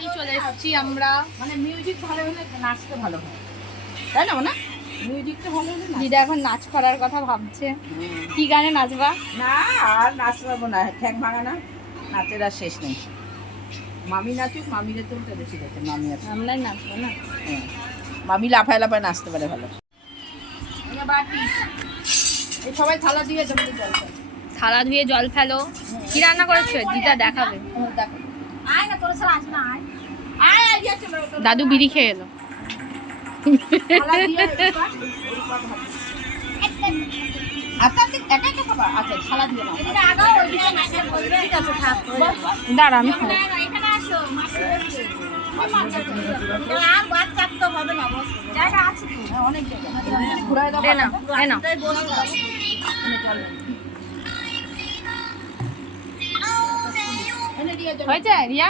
বাড়ি চলে এসেছি আমরা। মানে মিউজিক ভালো হলে নাচতে ভালো হয়, তাই না? মানে মিউজিকটা ভালো হলে দিদা এখন নাচ করার কথা ভাবছে। কি গানে নাচবা? না, আর নাচ পারবো না, ঠ্যাং ভাঙা না, নাচের আর শেষ নেই। মামি নাচুক, মামিরে তো বেশি গেছে, মামি আছে, আমরাই নাচবো না? হ্যাঁ, মামি লাফায় লাফায় নাচতে পারে ভালো। এই সবাই থালা দিয়ে জল খায়। থালা ধুয়ে জল ফেলো। কি রান্না করেছো দিদা? দেখাবে। দেখো, আয় না, তোর সাথে আসবে না, আয় আয় আয় যাচ্ছে না। দাদু বিড়ি খেয়ে এলো। থালা দিয়ে আচ্ছা একা একা খাবা? আচ্ছা থালা দিয়ে নাও। এদিকে আগাও, ওইদিকে নাচা করবে। ঠিক আছে, থাক। দাঁড়া আমি খাবো। এখানে আসো, মাসি বসে। আর ভাত চাপতে হবে না, বস। জায়গা আছে তো, অনেক জায়গা। ঘুরায় দাও। এ নাও, এ নাও। হয়েছে রিয়া?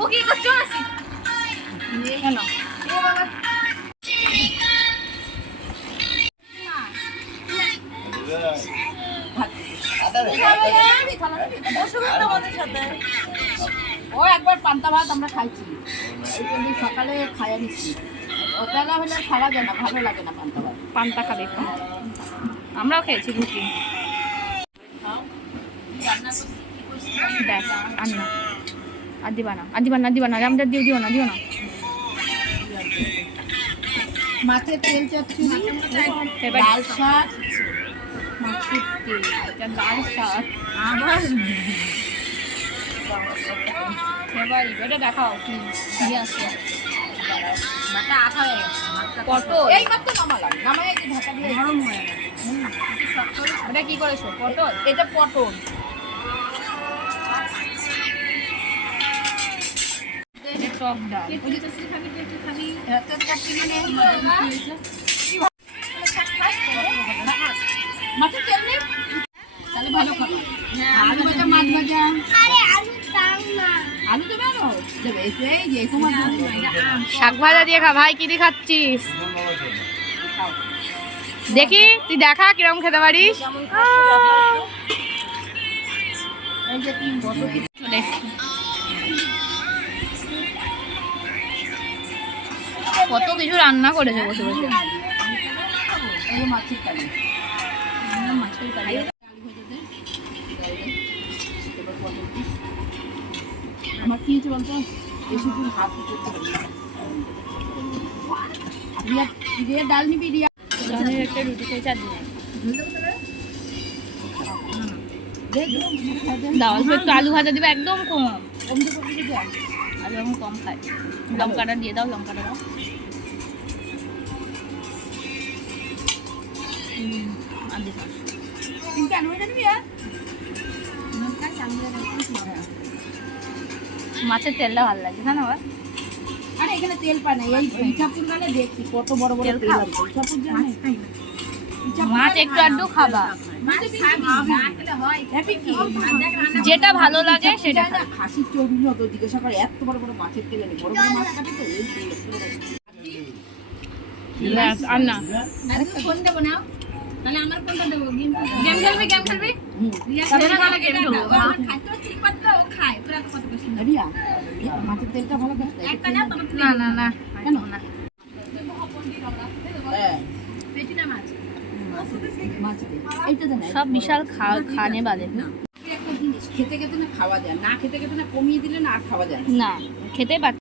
ও কি করছো? না ও একবার পান্তা ভাত আমরা খাইছি, সকালে খাইয়া নিচ্ছি। বেলা হলে খাওয়া যায় না, ভালো লাগে না পান্তা ভাত। পান্তা খাবে? আমরাও খেয়েছি রুটি। ব্যাস আর না, আর দিবা না, আর দিবা না, দিবা না, আমরা দিও না, দিও না। মাছের তেল চচ্চড়ি, এবার লাল শাক, মাছের তেল, এটা লাল শাক। আবার এবার এটা দেখাও কি কি আছে। মাথা আঠা হয়ে গেছে। পটল, এই মাত্র নামালাম, নামাই একটু ঢাকা দিয়ে গরম হয়ে গেছে। এটা কি করেছো? পটল? এটা পটল। টক ডাল। মাছের তেল নেই তাহলে ভালো খাবো। আলু ভাজা, মাছ ভাজা। আলু দেবে আরো? দেবে, এই যে তোমার শাক ভাজা দিয়ে খা ভাই। কি দিয়ে খাচ্ছিস দেখি? তুই দেখা কিরকম খেতে পারিস। এই যে তিন বছর চলে এসছি। কত কিছু রান্না করেছে বসে বসে। এই মাছের কালি, মাছের কারি। আমার কি হয়েছে বলতো, বেশি দিন হাত করতে পারি না। রিয়া, রিয়া ডাল নিবি? রিয়া একটা রুটি খেয়ে চার দিন দাও। অল্প একটু আলু ভাজা দিবে, একদম কম। আলু এখন কম খায়। লঙ্কাটা দিয়ে দাও, লঙ্কাটা দাও। আর দিস না। কিন্তু আলু ভাজা নিবি? মাছের তেলটা ভালো লাগে না? আবার আরে এখানে তেল পায় না, এই ইচ্ছাপুর গেলে দেখছি কত বড় বড় তেল তেল খাও। আছে। ইচ্ছাপুর জানি মাছ একটু আধটু খাবা, হ্যাপি কি যেটা ভালো লাগে সেটা খাও। খাসির চর্বি হতো, জিজ্ঞাসা করে এত বড় বড় মাছের তেল নেই, বড় বড় মাছ কাটে তো এই তেল। ব্যাস আর না। ফোন দেবো না তাহলে আমার কোনটা দেবো? গেম খেলবি? গেম খেলবি? গেম খেলবো। রিয়া, মাছের তেলটা ভালো করতে না না না, কেন না। মাছ এইটা দেন সব বিশাল খানে বাদে একটা জিনিস খেতে খেতে না খাওয়া যায় না, খেতে খেতে না কমিয়ে দিলে না আর খাওয়া যায় না। না খেতে পারছি